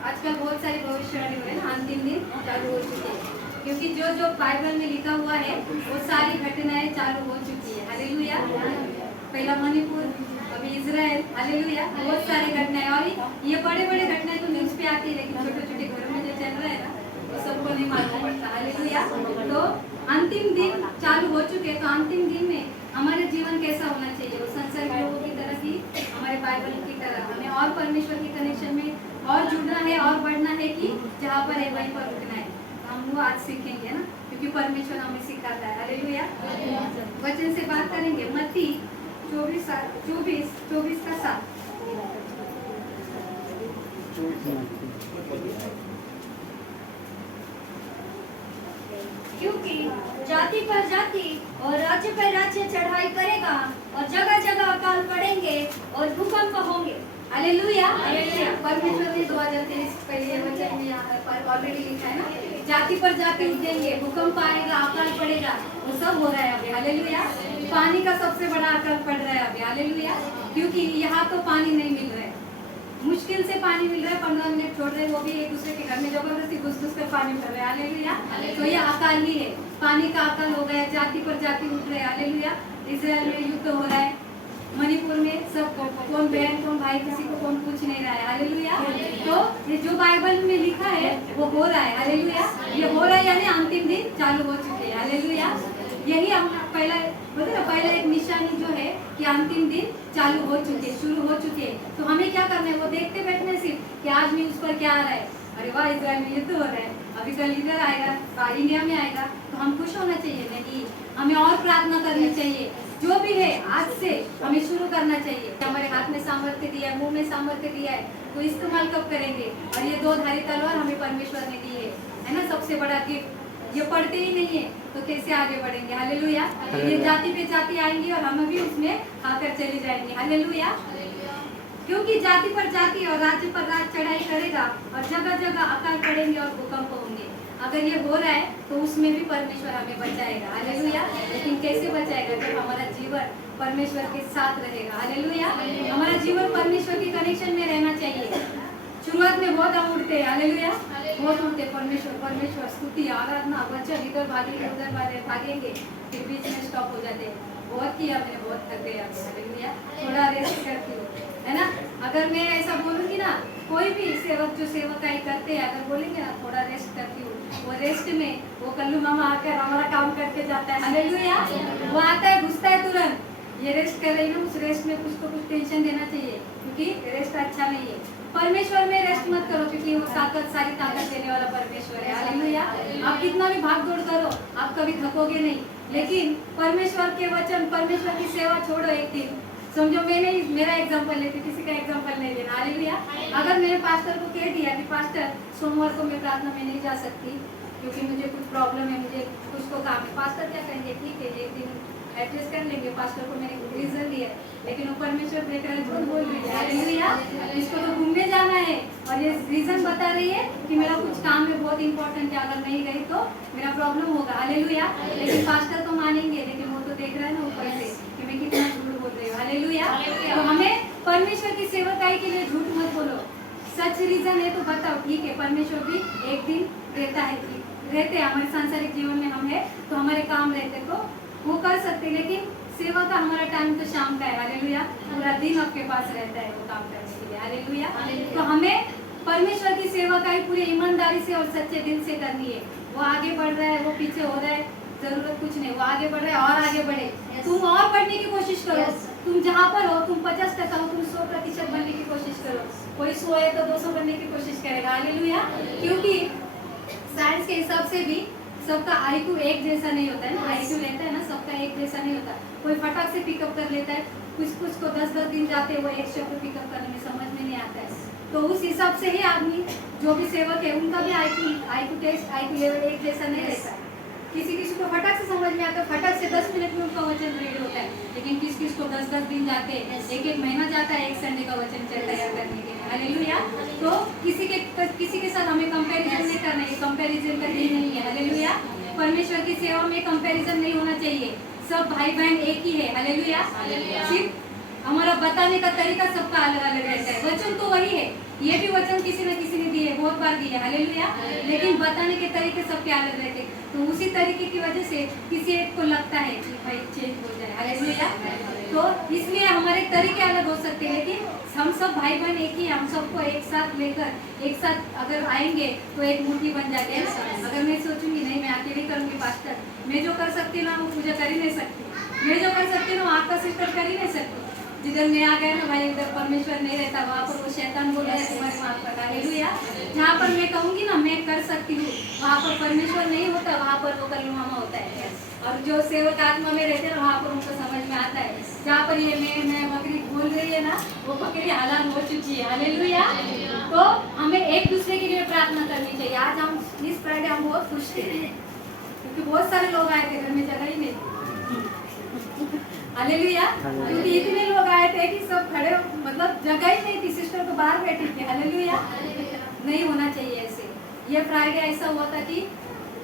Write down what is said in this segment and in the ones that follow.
आजकल बहुत सारी भविष्यवाणी हो रही है ना, अंतिम दिन चालू हो चुके हैं, क्योंकि जो जो बाइबल में लिखा हुआ है वो सारी घटनाएं चालू हो चुकी है। हालेलुया। पहला मणिपुर, अभी इजराइल, हालेलुया। बहुत सारी घटनाएं, और ये बड़े बड़े घटनाएं तो न्यूज पे आती है, लेकिन छोटे छोटे घरों में जो चल रहा है ना वो सबको नहीं मालूम पड़ता। हालेलुया। तो अंतिम दिन चालू हो चुके, तो अंतिम दिन में हमारे जीवन कैसा होना चाहिए? वो संसारिक लोगों की तरह ही, हमारे बाइबल की तरह हमें और परमेश्वर के कनेक्शन में और जुड़ना है और बढ़ना है, कि जहाँ पर है वहीं पर रुकना है। तो हम वो आज सीखेंगे ना, क्योंकि परमेश्वर हमें सिखाता है। हालेलुया। वचन से बात करेंगे, मत्ती 24 का 7। क्योंकि जाति पर जाति और राज्य पर राज्य चढ़ाई करेगा, और जगह जगह अकाल पड़ेंगे और भूकंप होंगे। हालेलुया। परमेश्वर ने 2023 पहले वचन में यहाँ पर ऑलरेडी लिखा है ना, जाति पर जाति उठेंगे, भूकंप आएगा, अकाल पड़ेगा, वो सब हो रहा है अभी। हालेलुया। पानी का सबसे बड़ा अकाल पड़ रहा है अभी। हालेलुया। क्योंकि यहाँ तो पानी नहीं मिल रहा है, मुश्किल से पानी मिल रहा है, 15 मिनट छोड़ रहे, वो भी एक दूसरे के घर में जबरदस्ती घुस कर पानी भर रहे हैं। हालेलुया। तो ये अकाल ही है, पानी का अकाल हो गया, जाति पर जाति उठ रहे हैं। हालेलुया। इजराइल में युद्ध हो रहा है, मणिपुर में सब कौन बहन कौन भाई, किसी को कौन पूछ नहीं रहा है। हालेलुया। तो ये जो बाइबल में लिखा है वो हो रहा है। हालेलुया। ये हो रहा है, यानी अंतिम दिन चालू हो चुके हैं। हालेलुया। यही हम पहला बोलते ना, पहला एक निशानी जो है कि अंतिम दिन चालू हो चुके, शुरू हो चुके। तो हमें क्या करना है? वो देखते बैठना है सिर्फ कि आज न्यूज पर क्या आ रहा है, अरे वाह इजराइल में युद्ध हो रहा है, अभी कल इधर आएगा, इंडिया में आएगा, तो हम खुश होना चाहिए? नहीं, हमें और प्रार्थना करनी चाहिए। जो भी है आज से हमें शुरू करना चाहिए। हमारे हाथ में सामर्थ्य दिया है, मुंह में सामर्थ्य दिया है, तो इस्तेमाल कब करेंगे? और ये 2 धारी तलवार हमें परमेश्वर ने दी है ना, सबसे बड़ा गिफ्ट। ये पढ़ते ही नहीं है तो कैसे आगे बढ़ेंगे? हालेलुया। ये जाति पे जाति आएंगी और हम भी उसमें आकर चली जाएंगी। हालेलुया। क्योंकि जाति पर जाति और राज्य पर राज्य चढ़ाई करेगा, और जगह जगह अकाल पड़ेंगे और भूकंप होंगे। अगर ये हो रहा है तो उसमें भी परमेश्वर हमें बचाएगा। हालेलुया। लेकिन कैसे बचाएगा? जब हमारा जीवन परमेश्वर के साथ रहेगा। हालेलुया। हमारा जीवन परमेश्वर के कनेक्शन में रहना चाहिए। शुरुआत में बहुत हम उठते हैं, हालेलुया, बहुत उठते, परमेश्वर परमेश्वर, स्तुति, आराधना, वचन, इधर भागेंगे उधर भागेंगे, फिर बीच में स्टॉप हो जाते हैं। बहुत किया मैंने, बहुत थक गया। हालेलुया। थोड़ा रेस्ट करती हूँ, है ना। अगर मैं ऐसा बोलूँगी ना, कोई भी सेवक जो सेवकाई करते हैं, अगर बोलेंगे ना थोड़ा रेस्ट करती हूँ, वो रेस्ट में वो कल्लू मामा आकर हमारा काम करके जाता है। हालेलुया। वो आता है, घुसता है तुरंत, ये रेस्ट कर रही है ना, उस रेस्ट में कुछ तो कुछ टेंशन देना चाहिए, क्योंकि रेस्ट अच्छा नहीं है। परमेश्वर में रेस्ट मत करो, क्योंकि वो सारी ताकत देने वाला परमेश्वर है। हालेलुया। आप कितना भी भाग दौड़ करो, आप कभी थकोगे नहीं। लेकिन परमेश्वर के वचन, परमेश्वर की सेवा छोड़ो एक दिन। समझो, मैं नहीं, मेरा एग्जांपल लेती, किसी का एग्जांपल नहीं लेना। हालेलुया। अगर मैंने पास्टर को कह दिया कि पास्टर सोमवार को मैं प्रार्थना में नहीं जा सकती क्योंकि मुझे कुछ प्रॉब्लम है, मुझे कुछ तो काम है, पास्टर क्या कहेंगे? ठीक है, एक दिन एडजस्ट कर लेंगे। पास्टर को मैंने रीजन दिया, लेकिन वो परमेश्वर देख रहा है, झूठ बोल रही है। हालेलुया। इसको तो घूमने जाना है और ये रीजन बता रही है कि मेरा कुछ काम है, बहुत इंपॉर्टेंट है, अगर नहीं गई तो मेरा प्रॉब्लम होगा। हालेलुया। लेकिन पास्टर तो मानेंगे, लेकिन वो तो देख रहा है ना ऊपर से कि मैं कितना झूठ बोल रही हूँ। हालेलुया। तो हमें परमेश्वर की सेवकाई के लिए झूठ मत बोलो, सच रीजन है तो बताओ, ठीक है, परमेश्वर भी एक दिन रहते हैं हमारे सांसारिक जीवन में, हम है तो हमारे काम रहते तो वो कर सकते, लेकिन सेवा का हमारा टाइम तो शाम का है। हालेलुया। पूरा दिन आपके पास रहता है वो काम करने के लिए। हालेलुया। तो हमें परमेश्वर की सेवा का ही पूरी ईमानदारी से और सच्चे दिल से करनी है। वो आगे बढ़ रहा है, वो पीछे हो रहा है, जरूरत कुछ नहीं, वो आगे बढ़ रहा है और आगे बढ़े। तुम और बढ़ने की कोशिश करो। तुम जहाँ पर हो, तुम 50% हो, तुम 100% बनने की कोशिश करो। कोई 100 है तो 200 बनने की कोशिश करेगा। हालेलुया। क्योंकि साइंस के हिसाब से भी सबका आईक्यू एक जैसा नहीं होता है ना, आईक्यू लेता है ना, सबका एक जैसा नहीं होता। कोई फटाक से पिकअप कर लेता है, कुछ को 10-10 दिन जाते हैं वो एक शब्द पिकअप करने में, समझ में नहीं आता है। तो उस हिसाब से ही आदमी जो भी सेवक है उनका भी आईक्यू टेस्ट, आईक्यू लेवल एक जैसा नहीं रहता है। किसी को फटाक से समझ में आता है, फटाक से 10 मिनट में उनका वचन रेडी होता है, लेकिन किसी को 10-10 दिन जाते हैं, एक महीना जाता है एक संडे का वचन तैयार करने के लिए। हालेलुया। तो किसी के साथ हमें कंपैरिजन नहीं करना है, कंपैरिजन का दिन नहीं है। हालेलुया। परमेश्वर की सेवा में कंपैरिजन नहीं होना चाहिए, सब भाई बहन एक ही है। हालेलुया। सिर्फ हमारा बताने का तरीका सबका अलग अलग रहता है, वचन तो वही है, ये भी वचन किसी न किसी ने दिए, दी है, हालेलुया। लेकिन बताने के तरीके सबके अलग रहते, तो उसी तरीके की वजह से किसी एक को लगता है कि भाई चेंज हो जाए, हालेलुया। तो इसलिए हमारे तरीके अलग हो सकते हैं, लेकिन हम सब भाई बहन एक ही, हम सबको एक साथ लेकर एक साथ अगर आएंगे तो एक मुट्ठी बन जाती है ना। अगर मैं सोचूंगी नहीं मैं अकेले करूंगी पास्टर, मैं जो कर सकती ना वो पूजा कर ही नहीं सकती, मैं जो कर सकती हूँ आपका सिस्टर कर ही नहीं सकती। जिधर मैं आ गया ना भाई, उधर परमेश्वर नहीं रहता, वहाँ पर वो शैतान बोला है तुम्हारे माफ कर, हालेलुया। जहाँ पर मैं कहूँगी ना मैं कर सकती हूँ, वहाँ पर परमेश्वर नहीं होता, वहाँ पर वो कलमामा होता है। और जो सेवक आत्मा में रहते हैं ना वहाँ पर उनको समझ में आता है। जहाँ पर ये मैं बकरी बोल रही है ना, वो बकरी हालात हो चुकी है, हालेलुया। तो हमें एक दूसरे के लिए प्रार्थना करनी चाहिए। आज हम इस फ्राइडे हम बहुत खुश थे क्योंकि बहुत सारे लोग आए थे, घर में जगह ही नहीं थी, हालेलुया। क्योंकि इतने लोग आए थे कि सब खड़े, मतलब जगह ही नहीं थी, सिस्टर तो बाहर बैठी थी, हालेलुया। नहीं होना चाहिए ऐसे। ये फ्राइडे ऐसा हुआ था कि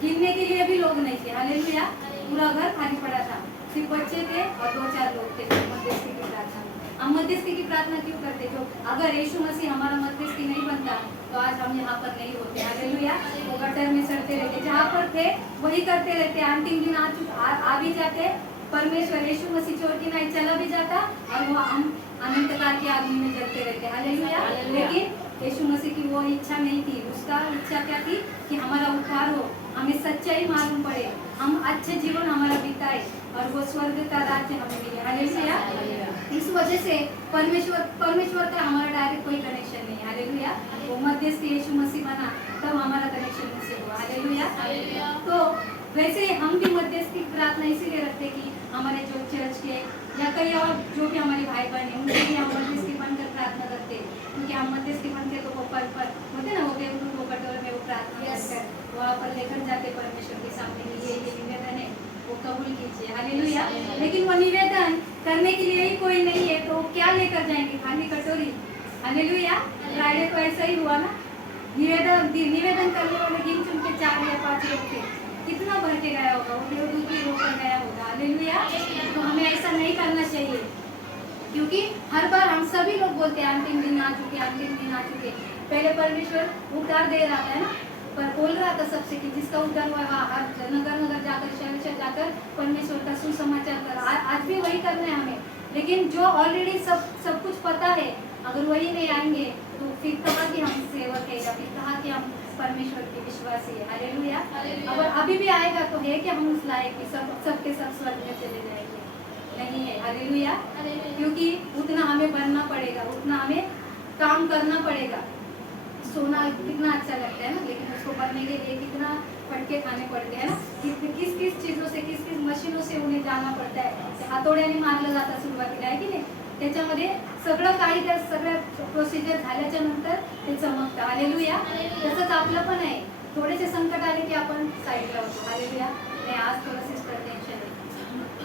गिनने के लिए भी लोग नहीं थे, हालेलुया। पूरा घर खाली पड़ा था, सिर्फ बच्चे थे और 2-4 लोग थे मध्यस्थी की प्रार्थना। हम मध्यस्थी की प्रार्थना क्यों करते? जो अगर यीशु मसीह हमारा मध्यस्थी नहीं बनता तो आज हम यहाँ पर नहीं होते, हालेलुया। वो गटर में सड़ते रहते, जहाँ पर थे वही करते रहते। अंतिम दिन आ भी जाते, परमेश्वर यीशु मसीह छोड़ के नहीं चला भी जाता और वो हम अनंत काल के आदमी में जलते रहते, हालेलुया। लेकिन यीशु मसीह की वो इच्छा नहीं थी। उसका इच्छा क्या थी कि हमारा उद्धार हो, हमें सच्चाई मालूम पड़े, हम अच्छे जीवन हमारा बिताए और वो स्वर्ग का राज्य हमें मिले, हालेलुया। इस वजह से परमेश्वर का हमारा डायरेक्ट कोई कनेक्शन नहीं, हालेलुया। वो मध्यस्थ यीशु मसीह बना तब हमारा कनेक्शन उनसे हुआ, हालेलुया। तो वैसे हम भी मध्यस्थी प्रार्थना इसीलिए रखते कि हमारे जो चर्च के या कई और जो भी हमारे भाई बहन हैं उनके लिए हम मध्यस्थी बनकर प्रार्थना करते, क्योंकि हम मध्यस्थी बनते तो वो पल होते ना, वो देवदूत वो कटोरे में वो प्रार्थना करकर वहाँ पर लेकर जाते परमेश्वर के सामने, ये निवेदन है वो कबूल कीजिए, हालेलुया। लेकिन वो निवेदन करने के लिए ही कोई नहीं है तो क्या लेकर जाएंगे? खाली कटोरी, हालेलुया। फ्राइडे को ऐसा ही हुआ ना, निवेदन करने वाले गिन चुन के 4 या 5 लोग थे, कितना भर के गया होगा, वो देवदूत भी रोक कर गया होगा, हालेलुया। तो हमें ऐसा नहीं करना चाहिए, क्योंकि हर बार हम सभी लोग बोलते हैं अंतिम दिन आ चुके, अंतिम दिन आ चुके। पहले परमेश्वर उद्धार दे रहा है ना, पर बोल रहा था सबसे कि जिसका उद्धार हुआ हर नगर जाकर शहर जाकर परमेश्वर का सुसमाचार कर। आज भी वही करना है हमें। लेकिन जो ऑलरेडी सब कुछ पता है, अगर वही नहीं आएंगे तो फिर कहाँ कि हम सेवक है या फिर कहाँ कि हम परमेश्वर के विश्वासी है, हालेलुया। अगर अभी भी आएगा तो है कि हम उस लायक कि सबके सब स्वर्ग में चले जाएंगे? नहीं है, हालेलुया। क्योंकि उतना हमें बनना पड़ेगा, उतना हमें काम करना पड़ेगा। सोना कितना अच्छा लगता है ना, लेकिन उसको बनने के लिए कितना फटके खाने पड़ते हैं ना, किस चीज़ों से किस मशीनों से उन्हें जाना पडता है। हातोड्याने मारलं जातं सुरुवातीला, आहे की नाही? त्याच्यामध्ये सगळं काही त्या सगळ्या प्रोसिजर झाल्याच्या नंतर ते चमकतं, हालेलुया। तसंच आपलं पण आहे, थोडेसे संकट आले की आपण साईडला होतो, हालेलुया। नाही आज थोडं सिस्टर टेन्शन आहे,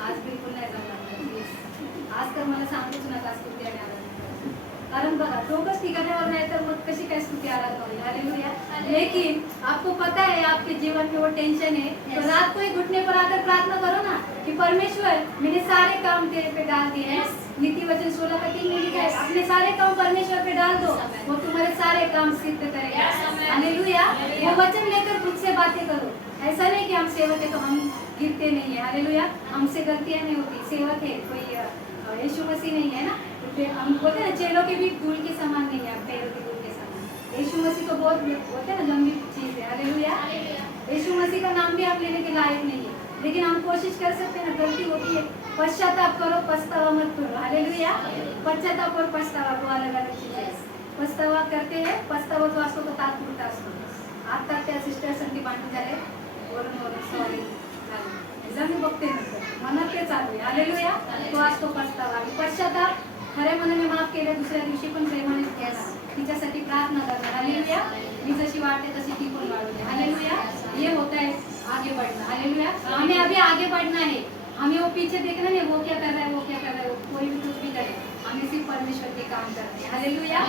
आज बिलकुल नाही जमणार प्लीज, आज तर मला सांगूच नका स्तुती आणि आराधना, कारण बघा डोकंच ठिकाण्यावर नाही तर मग कशी काय स्तुती आराधना होईल, हालेलुया। लेकिन आपको पता है आपके जीवन में वो टेंशन है, तो रात को ही घुटने पर आकर प्रार्थना करो ना कि परमेश्वर मेरे सारे काम तेरे पे डाल दिए हैं। नीति वचन 16:3 में लिखा है, अपने सारे काम परमेश्वर पे डाल दो, वो तुम्हारे सारे काम सिद्ध करेगा, हालेलुया। वो वचन लेकर खुद से बातें करो। ऐसा नहीं कि हम सेवक है तो हम गिरते नहीं है, हालेलुया। हमसे गलतियां नहीं होती, सेवक है कोई यीशु मसीह नहीं है ना, हम बोलते हैं चेलों के भी धूल के समान नहीं है, पैरों की धूल के समान। यीशु मसीह तो बहुत बोलते हैं ना लंबी चीज है, हालेलुया। यीशु मसीह का नाम भी आप लेने के लायक नहीं है, लेकिन हम कोशिश कर सकते हैं ना, गलती होती है, पश्चाताप करो, पछतावा मत करो, हालेलुया। पश्चाताप और पछतावा दो अलग अलग चीजें आहेत। पछतावा करते हैं, पछतावा जो असतो तो तात्पुरता असतो। आता त्या सिस्टर संगती भांडण झाले, वरून सॉरी झालं, मी बघते नंतर मनात ते चालू आहे, हालेलुया। तो असतो पछतावा आणि पश्चाताप खऱ्या मनाने माफ केलं, दुसऱ्या दिवशी पण प्रेमाने केला, तिच्यासाठी प्रार्थना करणार, हालेलुया। मी जशी वाढते तशी ती पण वाढवते, हालेलुया। ये होता है आगे बढ़ना, हालेलुया। हमें अभी आगे बढ़ना है, हमें वो पीछे देखना नहीं, वो क्या कर रहा है, वो क्या कर रहा है, कोई भी कुछ भी करे, हमें सिर्फ परमेश्वर के काम करने हैं, हालेलुया।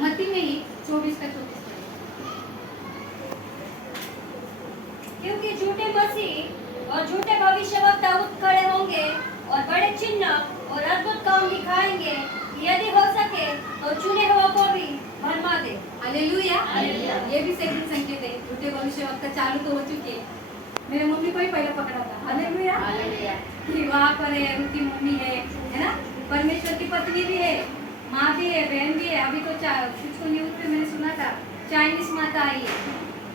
मत्ती में ही 24:24। क्योंकि झूठे मसीह और झूठे भविष्यवक्ता उठ खड़े होंगे और बड़े चिन्ह और अद्भुत काम दिखाएंगे, यदि हो सके तो चुने हुआ को भी भरमा दे, हालेलुया। हालेलुया। ये भी सही संकेत है। झूठे भविष्यवक्ता चालू तो हो चुके हैं। मेरे मम्मी को ही पहले पकड़ा था। हालेलुया। कि वहाँ पर है, उनकी मम्मी है ना, परमेश्वर की पत्नी भी है, माँ भी है, बहन भी है। अभी तो कुछ न्यूज पे मैंने सुना था चाइनीज माता आई है,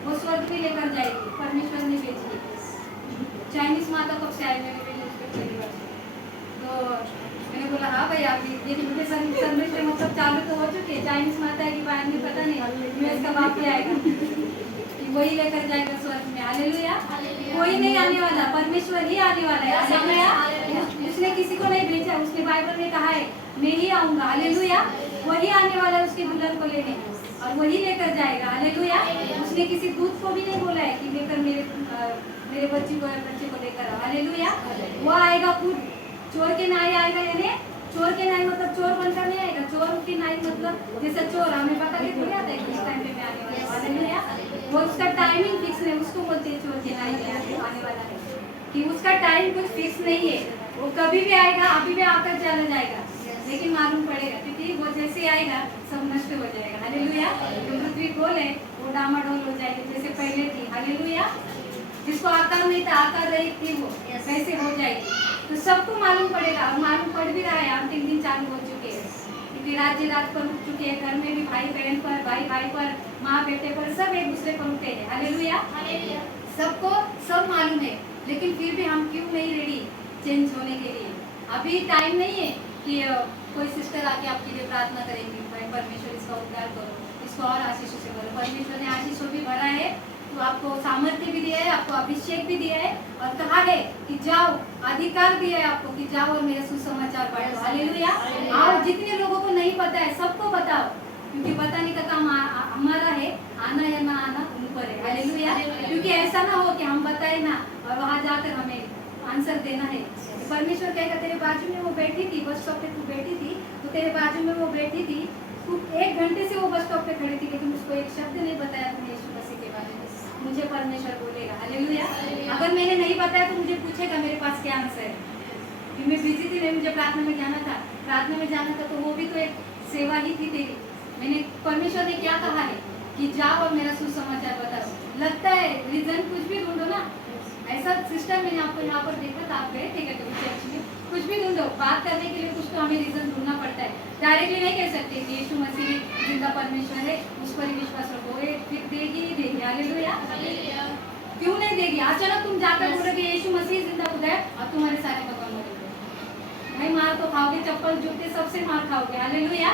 वो स्वर्ग भी लेकर जाएगी, परमेश्वर ने भेजी है। चाइनीज माता कब से आई, मैंने भी न्यूज पे पहली बार तो मैंने बोला हाँ भाई आप ये मुझे संदेश मतलब चालू तो हो चुके हैं। चाइनीज माता की बात में पता नहीं यूएस का बाप भी आएगा कि वही लेकर जाएगा स्वर्ग में। हालेलुया। कोई नहीं आने वाला, परमेश्वर ही आने वाला है। हालेलुया। उसने किसी को नहीं भेजा, उसने बाइबल में कहा है मैं ही आऊंगा। हालेलुया। वही आने वाला है उसके दुल्हन को लेने और वही लेकर जाएगा। हालेलुया। उसने किसी दूत को भी नहीं बोला है कि लेकर मेरे बच्चे को लेकर आओ। हालेलुया। वो आएगा खुद, चोर के नाई आएगा, यानी चोर के नाई मतलब चोर बनकर नहीं आएगा। चोर के नाई मतलब जैसे चोर हमें पता नहीं थोड़ी आता है किस टाइम पे आने वाला है। हालेलुया। वो उसका टाइमिंग फिक्स नहीं, उसको बोलते हैं चोर के नाई आने वाला है, कि उसका टाइम कुछ फिक्स नहीं है। वो कभी भी आएगा, अभी भी आकर चला जाएगा, लेकिन मालूम पड़ेगा क्योंकि वो जैसे आएगा सब नष्ट हो जाएगा। हालेलुया। जो पृथ्वी गोल है वो डामाडोल हो जाएगी जैसे पहले थी। हालेलुया। जिसको आकार नहीं था, आकार रहित थी, वो वैसे हो जाएगी। तो सबको मालूम पड़ेगा और मालूम पड़ भी रहा है। अंतिम दिन चालू हो चुके हैं क्योंकि राज्य राज पर उठ चुके हैं। घर में भी भाई बहन पर, भाई भाई पर, माँ बेटे पर, सब एक दूसरे पर उठते हैं। हालेलुया। सबको सब मालूम है, लेकिन फिर भी हम क्यों नहीं रेडी चेंज होने के लिए? अभी टाइम नहीं है कि कोई सिस्टर आके आपके लिए प्रार्थना करेंगी भाई परमेश्वर इसका उद्धार करो, इसको और आशीषों से भरो। परमेश्वर ने आशीषों भी भरा है, तो आपको सामर्थ्य भी दिया है, आपको अभिषेक भी दिया है और कहा है कि जाओ, अधिकार दिया है आपको कि जाओ और मेरा सुसमाचार बांटो। हालेलुया। आओ, जितने लोगों को नहीं पता है सबको बताओ, क्योंकि बताने का काम हमारा है, आना या ना आना उन पर है। हालेलुया। क्योंकि ऐसा ना हो कि हम बताए ना और वहाँ जाकर हमें आंसर देना है। परमेश्वर कहेगा तेरे बाजू में वो बैठी थी, बस स्टॉप पे तू बैठी थी, तो तेरे बाजू में वो बैठी थी, तू 1 घंटे से वो बस स्टॉप पे खड़ी थी, लेकिन उसको एक शब्द नहीं बताया तुमने यीशु मसीह के बारे में। मुझे परमेश्वर बोलेगा। हालेलुया। अगर मैंने नहीं बताया तो मुझे पूछेगा मेरे पास क्या आंसर है, कि मैं बिजी थी, मुझे प्रार्थना में जाना था, प्रार्थना में जाना था, तो वो भी तो एक सेवा ही थी तेरी। मैंने परमेश्वर ने क्या कहा है कि जाओ और मेरा सुसमाचार बताओ। लगता है रीजन कुछ भी ढूंढो ना, ऐसा सिस्टम मैंने आपको यहाँ पर देखा था, आप गए थे क्या कभी चर्च में? कुछ भी ढूंढो, बात करने के लिए कुछ तो हमें रीजन ढूंढना पड़ता है। डायरेक्टली नहीं कह सकते कि यीशु मसीह जिंदा परमेश्वर है, उस पर ही विश्वास रखो, फिर देगी ही देगी। हालेलुया। क्यों नहीं देगी? अचानक तुम जाकर बोलोगे यीशु मसीह जिंदा खुदा है और तुम्हारे सारे भगवान मरेंगे, भाई मार तो खाओगे, चप्पल जूते सबसे मार खाओगे। हालेलुया।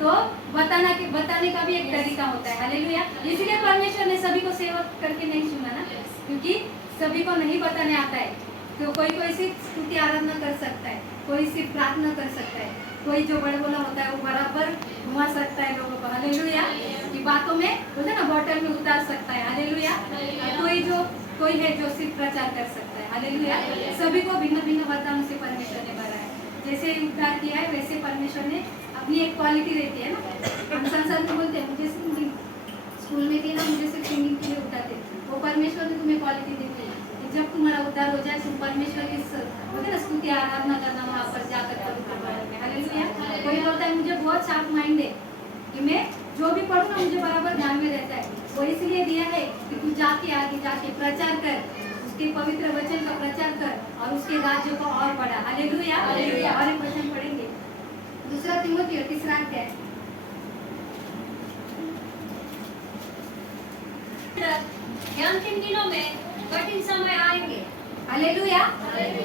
तो बताने का भी एक तरीका होता है। हालेलुया। इसलिए परमेश्वर ने सभी को सेवा करके नहीं चुना ना, क्योंकि सभी को नहीं बताने आता है। तो कोई सिर्फ स्तुति आराधना कर सकता है, कोई सिर्फ प्रार्थना कर सकता है, कोई जो बड़ा बोला होता है वो बराबर घुमा सकता है लोगों को। हालेलुया। की बातों में बोलते ना बॉटल में उतार सकता है। हालेलुया। कोई है जो सिर्फ प्रचार कर सकता है। हालेलुया। सभी को भिन्न भिन्न वरदानों से परमेश्वर ने भरा है। जैसे उद्धार किया है वैसे परमेश्वर ने अपनी एक क्वालिटी रहती है ना। हम संसार में बोलते हैं मुझे सिंगिंग, स्कूल में थी ना, मुझे सिर्फ सिंगिंग के लिए उठाते, वो परमेश्वर ने तुम्हें क्वालिटी देती है। जब तुम्हारा उद्धार हो जाए तुम परमेश्वर की बोलते ना स्तुति आराधना करना वहाँ पर जाकर पवित्र बाइबल में। हालेलुया। कोई बोलता है मुझे बहुत शार्प माइंड है कि मैं जो भी पढ़ूँ ना मुझे बराबर ध्यान में रहता है, वो इसलिए दिया है कि तू जाके आगे जाके प्रचार कर, उसके पवित्र वचन का प्रचार कर और उसके राज्य को और बढ़ा। हालेलुया। और एक वचन पढ़ेंगे, दूसरा तीमुथियुस 3 अध्याय। अंतिम दिनों में कठिन समय आएंगे। हालेलुया।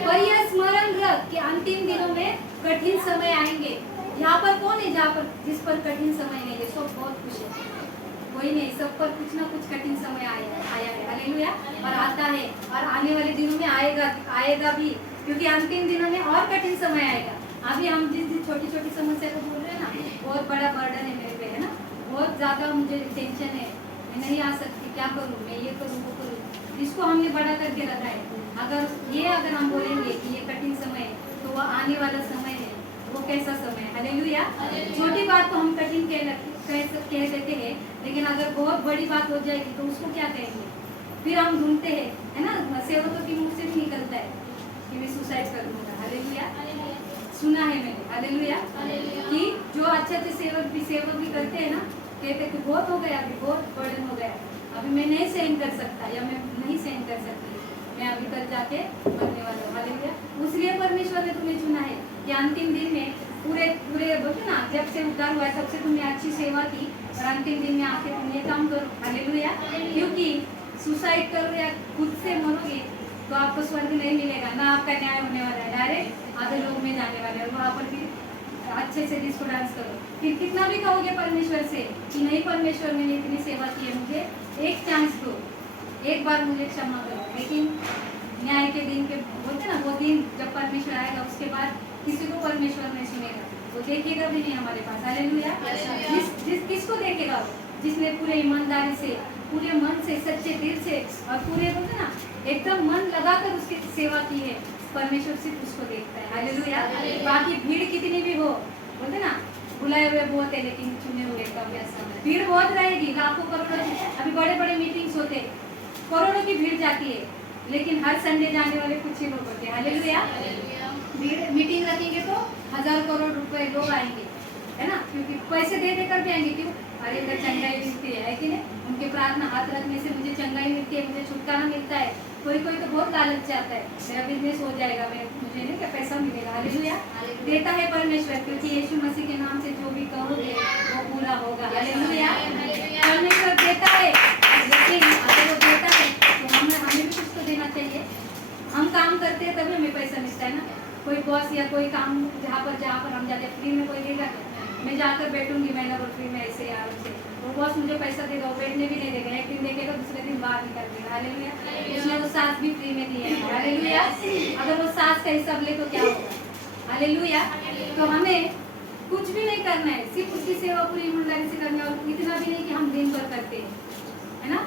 पर यह स्मरण रख कि अंतिम दिनों में कठिन समय आएंगे। यहाँ पर कौन है जहाँ पर जिस पर कठिन समय नहीं है? सब बहुत खुश है, कोई नहीं, सब पर कुछ ना कुछ कठिन समय आया है। हालेलुया। और आता है और आने वाले दिनों में आएगा भी, क्योंकि अंतिम दिनों में और कठिन समय आएगा। अभी हम जिस छोटी छोटी समस्या को बोल रहे हैं ना, बहुत बड़ा बर्डन है मेरे पे, है ना, बहुत ज्यादा मुझे टेंशन है, मैं नहीं आ सकती, क्या करूँ, मैं ये करूँ वो करूँ, इसको हमने बड़ा करके रखा है। अगर हम बोलेंगे कि ये कठिन समय है, तो वो आने वाला समय है, वो कैसा समय है? हालेलुया। छोटी बात को हम कठिन कह देते हैं, लेकिन अगर बहुत बड़ी बात हो जाएगी तो उसको क्या कहेंगे? फिर हम ढूंढते हैं, है ना, सेवकों के मुंह से भी निकलता है कि मैं सुसाइड कर लूंगा। हालेलुया। सुना है मैंने। हालेलुया। कि जो अच्छे सेवक भी करते हैं ना, कहते कि बहुत हो गया, अभी बहुत बर्डन हो गया, अभी मैं नहीं सहन कर सकता या मैं नहीं सहन कर सकती, मैं अभी तक जाके मरने वाला हूँ। हालेलुया। उसलिए परमेश्वर ने तुम्हें चुना है कि अंतिम दिन में पूरे पूरे बोलते ना, जब से उद्धार हुआ है तब से तुमने अच्छी सेवा की और अंतिम दिन में आके तुम ये काम करो। हालेलुया। क्योंकि सुसाइड करो या खुद से मरोगे तो आपको स्वर्ग नहीं मिलेगा, ना आपका न्याय होने वाला है, डायरेक्ट आधे लोग में जाने वाले हैं। और वहाँ पर भी अच्छे से डिस्को डांस करो, फिर कितना भी कहोगे परमेश्वर से कि नहीं परमेश्वर मैंने इतनी सेवा की है, मुझे एक चांस दो, एक बार मुझे क्षमा करो, लेकिन न्याय के दिन के बोलते ना, वो दिन जब परमेश्वर आएगा उसके बाद किसी को परमेश्वर नहीं सुनेगा, वो देखेगा भी नहीं हमारे पास। हालेलुया। किसको देखेगा वो? जिसने पूरे ईमानदारी से, पूरे मन से, सच्चे दिल से और पूरे बोलते ना एकदम मन लगाकर उसकी सेवा की है, परमेश्वर सिर्फ उसको देखता है। हालेलुया। बाकी भीड़ कितनी भी हो, बोलते ना बुलाए हुए बहुत है लेकिन चुने हुए कम, ऐसा भीड़ बहुत रहेगी, लाखों करोड़ों की। अभी बड़े बड़े मीटिंग्स होते, करोड़ों की भीड़ जाती है, लेकिन हर संडे जाने वाले कुछ ही लोग होते हैं। हालेलुया। भीड़ मीटिंग रखेंगे तो 1000 करोड़ रुपए लोग आएंगे, है ना, क्योंकि पैसे दे देकर भी आएंगे। क्यों? अरे इधर चंगाई मिलती है कि नहीं, उनके प्रार्थना हाथ रखने से मुझे चंगाई मिलती है, मुझे छुटकारा मिलता है। कोई कोई तो बहुत लालच चाहता है, मेरा बिजनेस हो जाएगा, मुझे नहीं क्या पैसा मिलेगा। हालेलुया। देता है परमेश्वर, क्योंकि यीशु मसीह के नाम से जो भी कहोगे वो पूरा होगा। हालेलुया। परमेश्वर देता है, लेकिन अगर वो देता है तो हमें भी कुछ तो देना चाहिए। हम काम करते हैं तभी हमें पैसा मिलता है ना। कोई बॉस या कोई काम जहाँ पर हम जाते हैं, फ्री में कोई देगा, मैं जाकर बैठूंगी महीना भर फ्री में ऐसे या वैसे, वो बॉस मुझे पैसा देगा, वो बैठने भी नहीं देगा, एक दिन देखेगा दूसरे दिन बाहर निकाल देगा। हालेलुया। उसने वो सांस भी फ्री में दी है। हालेलुया। अगर वो सांस का हिसाब ले तो क्या होगा? हालेलुया। तो हमें कुछ भी नहीं करना है, सिर्फ उसकी सेवा पूरी ईमानदारी से करना है। और इतना भी नहीं कि हम दिन भर करते हैं, है ना।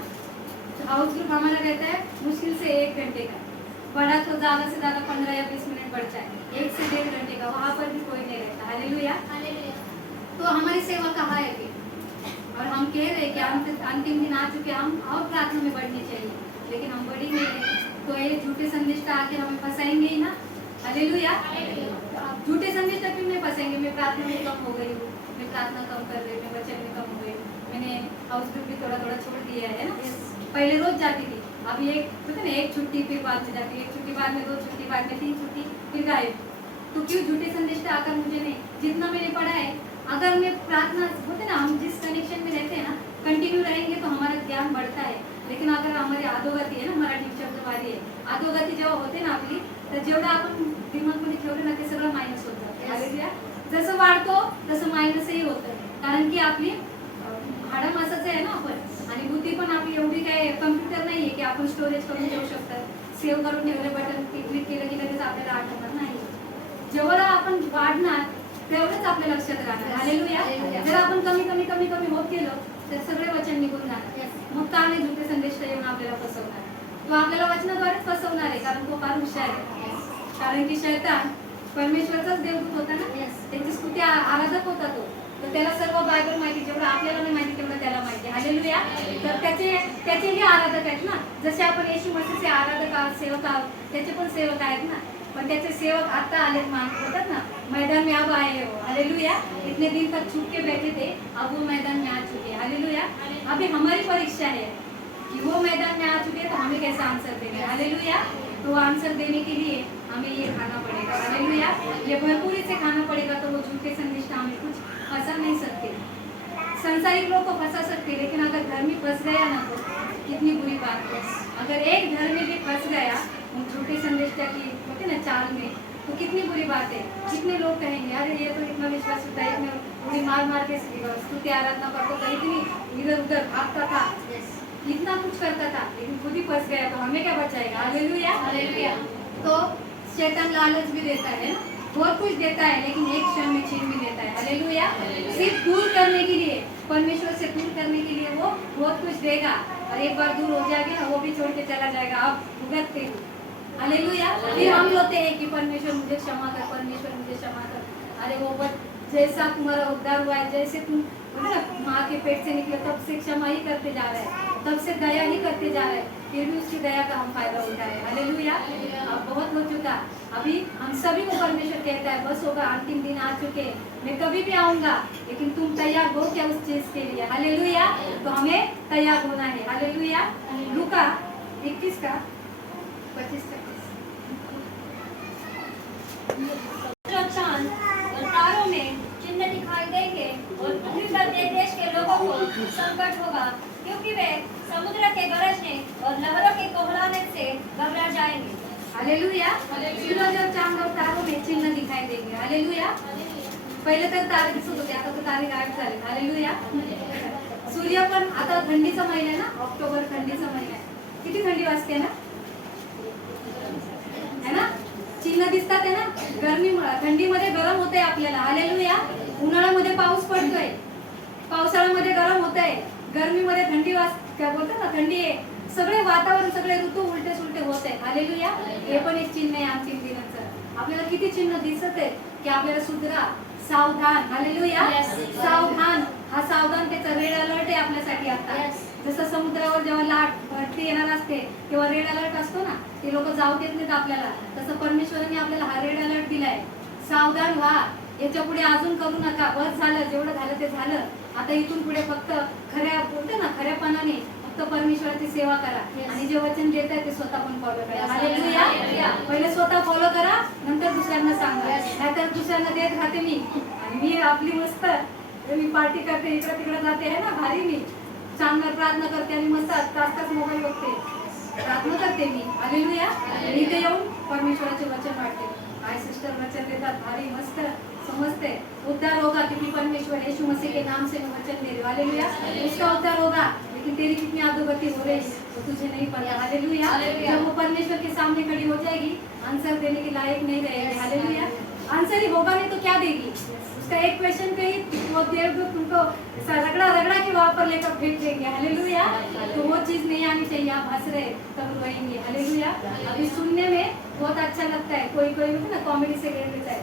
तो हाउस ग्रुप हमारा रहता है मुश्किल से 1 घंटे का, बड़ा तो ज़्यादा से ज़्यादा 15 या 20 मिनट बढ़ता है, 1 से 1.5 घंटे का, वहाँ पर भी कोई नहीं रहता। हालेलुया। तो हमारी सेवा कहाँ है अभी? और हम कह रहे हैं कि अंतिम दिन आ चुके, हम और प्रार्थना में बढ़नी चाहिए, लेकिन हम बढ़ी नहीं है। तो ये झूठे संदेश आके हमें फंसाएंगे ही ना। हालेलुया। झूठे संदेश क्यों नहीं फंसेंगे? मैं प्रार्थना में कम हो गई हूँ, मैं प्रार्थना कम कर रही हूँ, मैं वचन में कम हो गई, मैंने हाउस ग्रुप भी थोड़ा थोड़ा छोड़ दिया है ना। पहले रोज जाती थी, अभी एक छुट्टी, फिर बाद में जाती, 1 छुट्टी बाद में 2 छुट्टी बाद में 3 छुट्टी, फिर गायब। तो क्यों? झूठे संदेश आकर मुझे नहीं, जितना मैंने पढ़ा है, अगर मैं प्रार्थना होते ना, हम जिस कनेक्शन में रहते हैं ना, कंटिन्यू रहेंगे तो हमारा ज्ञान बढ़ता है। लेकिन अगर हमारी अधोगती है ना, मराठी शब्द वारी आहे, अधोगती जेव्हा होते ना आपली, तर जेवढं आपण दिमागमध्ये ठेवलं ना ते सगळं मायनस होत जातं। हालेलुया। जसं वाढतो तसं मायनसही होतं, कारण की आपली हाडं मासाचं आहे ना आपण, आणि बुद्धी पण आपली एवढी काय कम्प्युटर नाहीये की आपण स्टोरेज करून ठेवू शकतात, सेव्ह करून ठेवलं, बटन क्लिक केलं की लगेच आपल्याला आठवणार नाही। जेवढं आपण वाढणार तेवढंच आपल्या लक्षात राहणार। हालेलुया। जर आपण कमी कमी कमी कमी होत गेलो तर सगळे वचन निघून जाणार, मग का नाही झुटे संदेश येऊन आपल्याला फसवणार? तो आपल्याला वचनाद्वारेच फसवणार आहे, कारण तो फार हुशार आहे। कारण की शैतान परमेश्वरचाच देवदूत होता ना, त्याची स्तुती आराधक होता तो, तर त्याला सर्व बायबल माहिती, जेवढं आपल्याला नाही माहिती तेवढं त्याला माहिती। हालेलुया। तर त्याचेही आराधक आहेत ना, जसे आपण येशू मसीहचे आराधक आहोत, सेवक आहोत, त्याचे पण सेवक आहेत ना। पर त्याचे सेवक आता आलेत, माणूस होतात ना, मैदान में अब आए हो। हालेलुया। इतने दिन तक छुप के बैठे थे, अब वो मैदान में आ चुके। हालेलुया। अभी हमारी परीक्षा है कि वो मैदान में आ चुके तो हमें कैसा आंसर देंगे। हालेलुया। तो आंसर देने के लिए हमें ये खाना पड़ेगा। हालेलुया। ये भरपूरी से खाना पड़ेगा, तो वो झूठे संदेश हमें कुछ फंसा नहीं सकते। संसारिक लोग को फंसा सकते, लेकिन अगर धर्मी फंस गया ना तो कितनी बुरी बात है। अगर एक धर्मी भी फंस गया उन झूठे संदेश की होते ना चाल में, तो कितनी बुरी बात है। कितने लोग कहेंगे अरे ये तो इतना विश्वास होता है, इतने पूरी मार मार के स्तुति आराधना करता था, इतनी इधर उधर भागता था, इतना कुछ करता था, लेकिन खुद ही फंस गया, तो हमें क्या बचाएगा? हालेलुया। हालेलुया। तो शैतान लालच भी देता है ना, बहुत कुछ देता है, लेकिन एक क्षण में छीन भी लेता है। हालेलुया। सिर्फ दूर करने के लिए, परमेश्वर से दूर करने के लिए वो बहुत कुछ देगा, और एक बार दूर हो जाएगा ना, वो भी छोड़ के चला जाएगा, आप भुगतते हो। हालेलुया। फिर हम रोते हैं कि परमेश्वर मुझे क्षमा कर, परमेश्वर मुझे क्षमा कर। अरे वो बट जैसा तुम्हारा उद्धार हुआ है, जैसे तुम बोलते ना माँ के पेट से निकले तब से क्षमा ही करते जा रहे हैं, तब से दया ही करते जा रहे हैं, फिर भी उसकी दया का हम फायदा उठा रहे हैं। हालेलुया। अब बहुत हो चुका, अभी हम सभी को परमेश्वर कहता है बस होगा, अंतिम दिन आ चुके, मैं कभी भी आऊंगा, लेकिन तुम तैयार हो क्या उस चीज के लिए? हालेलुया। तो हमें तैयार होना है। हालेलुया। लूका 21 का 25-26। चांद और तारों में चिन्ह दिखाई देंगे और पृथ्वी पर देश के लोगों को संकट होगा, क्योंकि वे समुद्र के गरजने और लहरों के कोहराने से घबरा जाएंगे। हालेलुया। सूरज और चांद और तारों में चिन्ह दिखाई देंगे। हालेलुया। पहिले तर तारे दिसत होते, आता तर तारे गायब झाले। हालेलुया। सूर्य पण आता थंडीचा महिना आहे ना, ऑक्टोबर थंडीचा महिना आहे, किती थंडी वाजते ना, है ना? चिन्ह दिसतात आहे ना, गरमी थंडीमध्ये गरम होते आपल्याला। हालेलुया। उन्हाळ्यामध्ये पाऊस पडतोय, पावसाळ्यामध्ये गरम होतंय, गरमीमध्ये थंडी काय बोलतात ना, थंडी आहे, सगळे वातावरण सगळे ऋतू उलटे सुलटे होत आहे। हालेलुया। हे पण एक चिन्ह आहे अंतिम दिनाचं। आपल्याला किती चिन्ह दिसत आहे की आपल्याला सुधरा, सावधान। हालेलुया। सावधान, हा सावधानतेचा रेड अलर्ट आहे आपल्यासाठी आता। जसं समुद्रावर जेव्हा लाट भरती येणार असते तेव्हा रेड अलर्ट असतो ना, ते लोक जाऊ देत नाहीत आपल्याला, तसं परमेश्वराने आपल्याला हा रेड अलर्ट दिलाय। सावधान व्हा, याच्या पुढे अजून करू नका, बस झालं, जेवढं झालं ते झालं, आता इथून पुढे फक्त खऱ्या बोलते ना, खऱ्यापणाने फक्त परमेश्वराची सेवा करा आणि जे वचन देत आहे ते स्वतः पण फॉलो करा। हालेलुया। पहिले स्वतः फॉलो करा, नंतर दुसऱ्यांना सांगा, नाहीतर दुसऱ्यांना देत राहते मी, आणि मी आपली मस्त मी पार्टी करते, इकडे तिकडे जाते है ना, भारी मी चांगला प्रार्थना करते आणि मस्त तास मोबाईल बघते, प्रार्थना करते मी। हालेलुया। इथे येऊन परमेश्वराचे वचन वाटते, आई सिस्टर वचन देतात, भारी मस्त समझते, उद्धार होगा क्योंकि परमेश्वर यीशु मसीह के नाम से मैं वचन दे रही हूँ। हालेलुया। उसका उद्धार होगा, लेकिन तेरी कितनी अधोगति हो रही है वो तुझे नहीं पता। हालेलुया। जब वो परमेश्वर के सामने खड़ी हो जाएगी, आंसर देने के लायक नहीं रहेगी। हालेलुया। आंसर ही होगा नहीं तो क्या देगी? उसका एक क्वेश्चन पे ही वो देवदूत तुमको रगड़ा रगड़ा के वहां पर लेकर फेंक देंगे। हालेलुया। तो वो चीज नहीं आनी चाहिए, आप हंस रहे तब रोएंगे। हालेलुया। अभी सुनने में बहुत अच्छा लगता है, कोई कोई ना कॉमेडी से ले लेता है,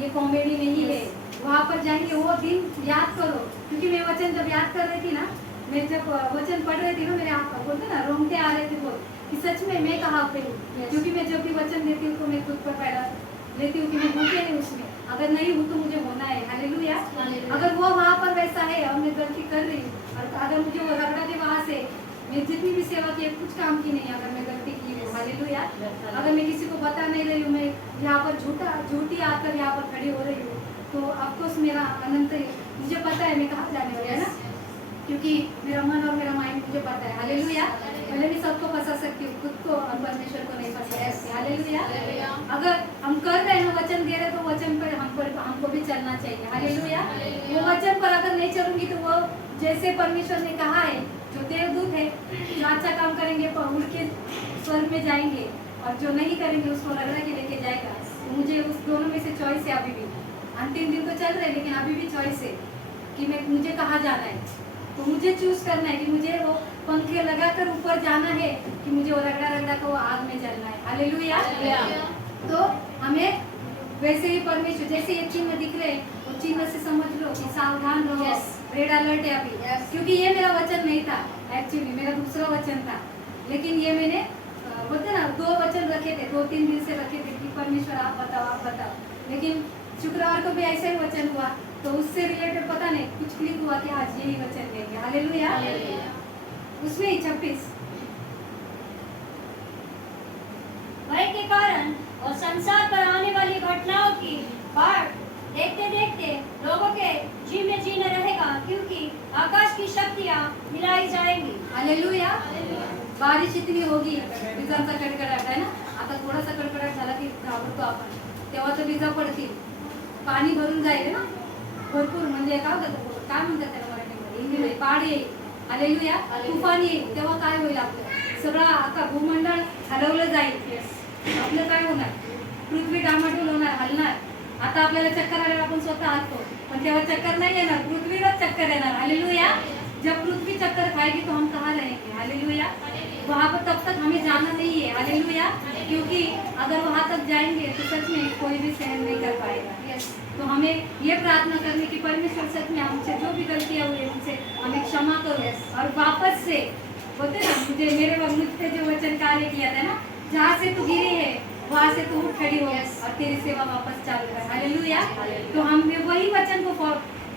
ये कॉमेडी नहीं है, वहाँ पर जाएंगे वो दिन याद करो। क्योंकि मैं वचन जब याद कर रही थी ना, मैं जब वचन पढ़ रही थी ना, मेरे आप बोलते ना रोंगटे आ रहे थे बहुत कि सच में मैं कहाँ पे हूँ। क्योंकि मैं जब भी वचन देती हूँ तो मैं खुद पर पहला लेती हूँ कि मैं हूँ नहीं उसमें, अगर नहीं हूँ तो मुझे होना है। हालेलुया। अगर वो वहाँ पर वैसा है और मैं गलती कर रही हूँ, और अगर मुझे वो रगड़ा दे वहाँ से, मैं जितनी भी सेवा की कुछ काम की नहीं, अगर मैं गलती की हूँ। हालेलुया। अगर मैं किसी को बता नहीं रही हूँ, मैं यहाँ पर झूठी आकर यहाँ पर खड़ी हो रही हूँ, तो ऑफकोर्स मेरा अनंत है, मुझे पता है मैं कहाँ जाने वाली है ना, क्योंकि मेरा मन और मेरा माइंड मुझे पता है। हालेलुया। पहले भी सबको फंसा सकती हूँ, खुद को और परमेश्वर को नहीं फंसा सकती। हालेलुया। अगर हम कर रहे हैं वचन दे रहे तो वचन पर हमको भी चलना चाहिए। हालेलुया। वो वचन पर अगर नहीं चलूंगी तो वो जैसे परमेश्वर ने कहा है, जो देवदूत है जो अच्छा काम करेंगे उड़ के स्वर्ग में जाएंगे, और जो नहीं करेंगे उसको रगड़ा के लेके जाएगा। तो मुझे उस दोनों में से चॉइस है। अभी भी अंतिम दिन तो चल रहे, लेकिन अभी भी चॉइस है कि मुझे कहाँ जाना है। तो मुझे चूज करना है कि मुझे वो पंखे लगाकर ऊपर जाना है कि मुझे वो रगड़ा रगड़ा कर वो आग में जलना है। हालेलुया। तो हमें वैसे ही परमेश्वर जैसे ये चिन्ह दिख रहे हैं, वो चिन्ह से समझ लो कि सावधान रहो। रेड अलर्ट है अभी, क्योंकि ये मेरा वचन नहीं था, एक्चुअली मेरा दूसरा वचन था, लेकिन ये मैंने बोलते ना 2 वचन रखे थे, 2-3 दिन से रखे थे कि परमेश्वर आप बताओ, लेकिन शुक्रवार को भी ऐसा ही वचन हुआ, तो उससे रिलेटेड पता नहीं कुछ क्लिक हुआ कि आज यही वचन देंगे। हालेलुया। उसमें ही 26 भय के कारण और संसार पर आने वाली घटनाओं की बाढ़ देखते देखते लोगों के जी में जीना रहेगा, क्योंकि आकाश की शक्तियाँ मिलाई जाएंगी। हालेलुया। बारिश इतनी होगी, विजांचा कडकडाट आहे ना, आता थोडासा कडकडाट झाला की घाबरतो आपण, तेव्हा तर विजा पडतील, पाणी भरून जाईल ना भरपूर, म्हणजे काय म्हणतात त्याला मराठीमध्ये, हिंदीमध्ये बाढ येईल। हालेलुया। तुफान येईल, तेव्हा काय होईल? आपलं सगळं आता भूमंडळ हलवलं जाईल, आपलं काय होणार? पृथ्वी डामाडोल होणार, हलणार। आता आपल्याला चक्कर आल्यावर आपण स्वतः हलतो, पण तेव्हा चक्कर नहीं येणार, पृथ्वीलाच चक्कर येणार। हालेलुया। जब पृथ्वी चक्कर खाएगी तो हम कहाँ रहेंगे? हालेलुया। वहाँ पर तब तक हमें जाना नहीं है। हालेलुया। क्योंकि अगर वहाँ तक जाएंगे तो सच में कोई भी सहन नहीं कर पाएगा। तो हमें ये प्रार्थना करनी कि परमेश्वर सच में हमसे जो भी गलतियाँ हुई उनसे हमें क्षमा करो और वापस से बोलते ना मुझे मेरे मुझ पे जो वचन कार्य किया था ना, जहाँ से तू गिरी है वहाँ से तू उठ खड़ी हो और तेरी सेवा वापस चालू कर। हालेलुया। तो हम वही वचन को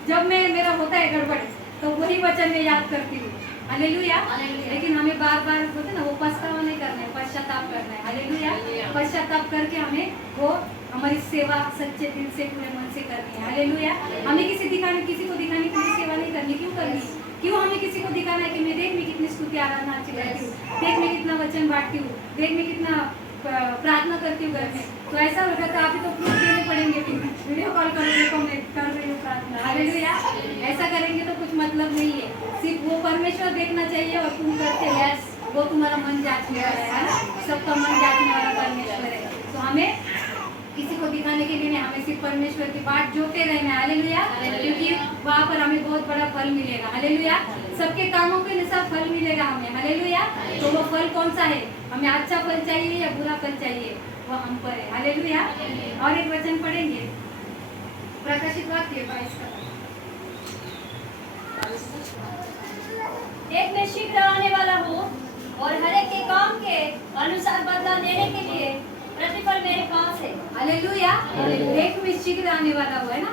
जब मैं मेरा होता है गड़बड़ तो वही वचन में याद करती हूँ। हालेलुया। लेकिन हमें बार बार बोलते ना वो पछतावा नहीं करना है, पश्चाताप करना है। हालेलुया। पश्चाताप करके हमें वो हमारी सेवा सच्चे दिल से पूरे मन से करनी है। हालेलुया। हमें किसी को दिखाने के लिए सेवा नहीं करनी। क्यों करनी? क्यों हमें किसी को दिखाना है कि मैं देख मैं कितनी स्तुति आराधना अच्छी करती हूँ, देख मैं कितना वचन बांटती हूँ, देख मैं कितना प्रार्थना करती हूँ घर में। तो ऐसा होगा तो आप ही तो प्रूफ देने पड़ेंगे, वीडियो कॉल करो देखो मैं कर रही हूँ प्रार्थना। हालेलुया। ऐसा करेंगे तो कुछ मतलब नहीं है। सिर्फ वो परमेश्वर देखना चाहिए और तुम करते हो वो तुम्हारा मन जांचने वाला है ना, सबका मन जांचने वाला परमेश्वर है। तो हमें किसी को दिखाने के लिए नहीं, हमें सिर्फ परमेश्वर की बात जोते रहना है। हालेलुया। क्योंकि वहाँ पर हमें बहुत बड़ा फल मिलेगा। हालेलुया। सबके कामों के अनुसार फल मिलेगा हमें। हालेलुया। तो वो फल कौन सा है? हमें अच्छा फल चाहिए या बुरा फल चाहिए, वो हम पर है। हालेलुया। और एक वचन पढ़ेंगे, प्रकाशित वाक्य 22 का। देख मैं शीघ्र आने वाला हूँ और हर एक के काम के अनुसार बदला देने के लिए प्रतिफल मेरे पास है। हालेलुया। देख मैं शीघ्र आने वाला हूँ, है ना।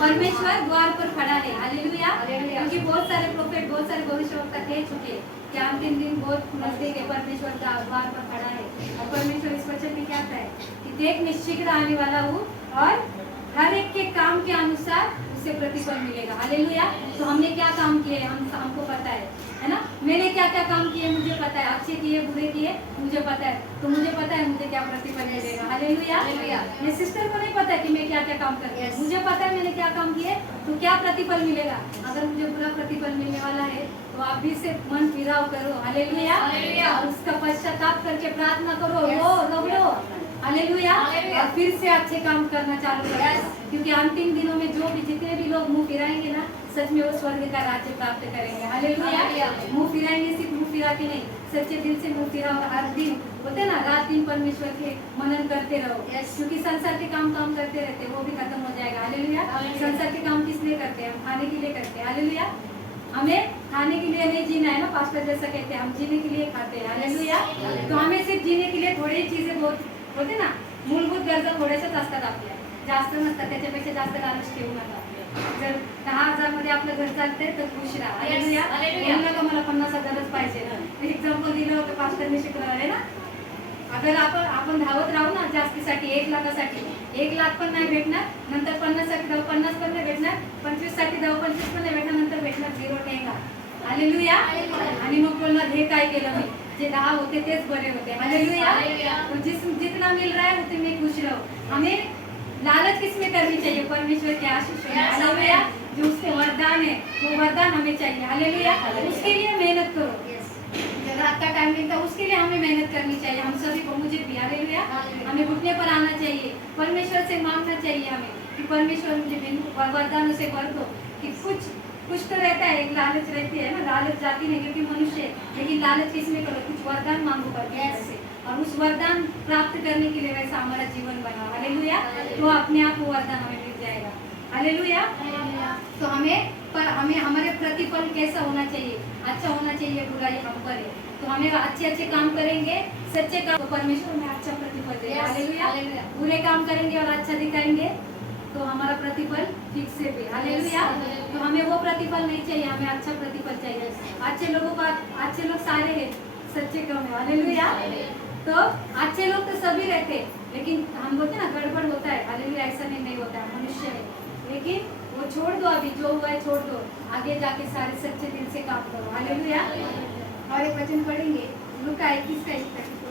परमेश्वर द्वार पर खड़ा है। हालेलुया। क्योंकि बहुत सारे प्रोफेट, बहुत सारे भविष्यवक्ता कह चुके कि अंतिम दिन बहुत नजदीक है, परमेश्वर का द्वार पर खड़ा है। और परमेश्वर इस वचन में क्या है कि देख मैं शीघ्र आने वाला हूँ और हर एक के काम के अनुसार उसे प्रतिफल मिलेगा। हालेलुया। तो हमने क्या काम किए हमको पता है ना। मैंने क्या क्या काम किए मुझे पता है, अच्छे किए बुरे किए मुझे पता है। तो मुझे पता है मुझे क्या प्रतिफल मिलेगा। हालेलुया। मेरी सिस्टर को नहीं पता है कि मैं क्या क्या काम करती हूँ, मुझे पता है मैंने क्या काम किए तो क्या प्रतिफल मिलेगा। अगर मुझे बुरा प्रतिफल मिलने वाला है तो आप भी से मन फिराव करो। हालेलुया। और उसका पश्चाताप करके प्रार्थना करो, रो। हालेलुया। और फिर से अच्छे काम करना चालू करो, क्योंकि अंतिम दिनों में जो भी जितने भी लोग मुंह फिराएंगे ना, सच में वो स्वर्ग का राज्य प्राप्त करेंगे। हालेलुया। मुंह फिराएंगे, सिर्फ मुंह फिरा के नहीं, सच्चे दिल से मुंह फिराओ। हर दिन बोलते ना रात दिन परमेश्वर के मनन करते रहो, क्योंकि संसार के काम करते रहते वो भी खत्म हो जाएगा। हालेलुया। संसार के काम किस लिए करते हैं? हम खाने के लिए करते हैं। हालेलुया। हमें खाने के लिए नहीं जीना है ना, पास्टर जैसा कहते हैं, हम जीने के लिए खाते हैं। हालेलुया। तो हमें सिर्फ जीने के लिए थोडी चीजें बहुत होते ना, मूलभूत गरजा थोड्याशाच असतात आपल्या, जास्त नसतात, त्याच्यापेक्षा जास्त लालच ठेवू नका। जर 10,000 मध्ये आपलं घर चालतंय तर खुश राहा। हालेलुया। बोलू नका मला 50,000च पाहिजे ना। एक्झाम्पल दिलं होतं पास्टरने शिकवलं आहे ना। अगर आपण धावत राहू ना जास्तीसाठी, 1 लाखासाठी, 1 लाख पण नाही भेटणार, नंतर 50 साठी धाव 50 पण नाही भेटणार, 25 साठी धाव 25 पण नाही भेटणार, नंतर भेटणार 0 ठेंगा। हालेलुया। आणि मग बोलणार हे काय केलं मी, जे 10 होते तेच बरे होते। हालेलुया। तो जितना मिल रहा है उतने में खुश रहो। हमें लालच किसमें करनी चाहिए? परमेश्वर के आशीष में। हालेलुया। जो उसके वरदान है वो वरदान हमें चाहिए। हालेलुया। उसके लिए मेहनत करो। जब रात का टाइम मिलता है उसके लिए हमें मेहनत करनी चाहिए, हम सभी को, मुझे भी। हालेलुया। हमें घुटने पर आना चाहिए, परमेश्वर से मांगना चाहिए हमें कि परमेश्वर मुझे वरदानों से भर दो। कि कुछ तो रहता है, एक लालच रहती है ना, लालच जाती नहीं क्योंकि मनुष्य है, लेकिन लालच किसमें करो? कुछ वरदान मांगो परमेश्वर से, और उस वरदान प्राप्त करने के लिए वैसा हमारा जीवन बनाओ। हालेलुया। तो अपने आप वो वरदान हमें मिल जाएगा। हालेलुया। तो हमें हमारे प्रतिफल कैसा होना चाहिए? अच्छा होना चाहिए, बुराई हम पर है। तो हमें अच्छे काम करेंगे, सच्चे काम, तो परमेश्वर हमें अच्छा प्रतिफल देगा। हालेलुया। बुरे काम करेंगे और अच्छा दिखाएंगे तो हमारा प्रतिफल ठीक से भी। हालेलुया। तो हमें वो प्रतिफल नहीं चाहिए, हमें अच्छा प्रतिफल चाहिए। अच्छे लोग सारे हैं, सच्चे कम है। हालेलुया। तो अच्छे लोग तो सभी रहते, लेकिन हम बोलते ना गड़बड़ होता है। हालेलुया। ऐसा नहीं होता है, मनुष्य है, लेकिन वो छोड़ दो, अभी जो हुआ है छोड़ दो, आगे जाके सारे सच्चे दिल से काम करो। हालेलुया। और एक वचन पढ़ेंगे, लूका 21 का 21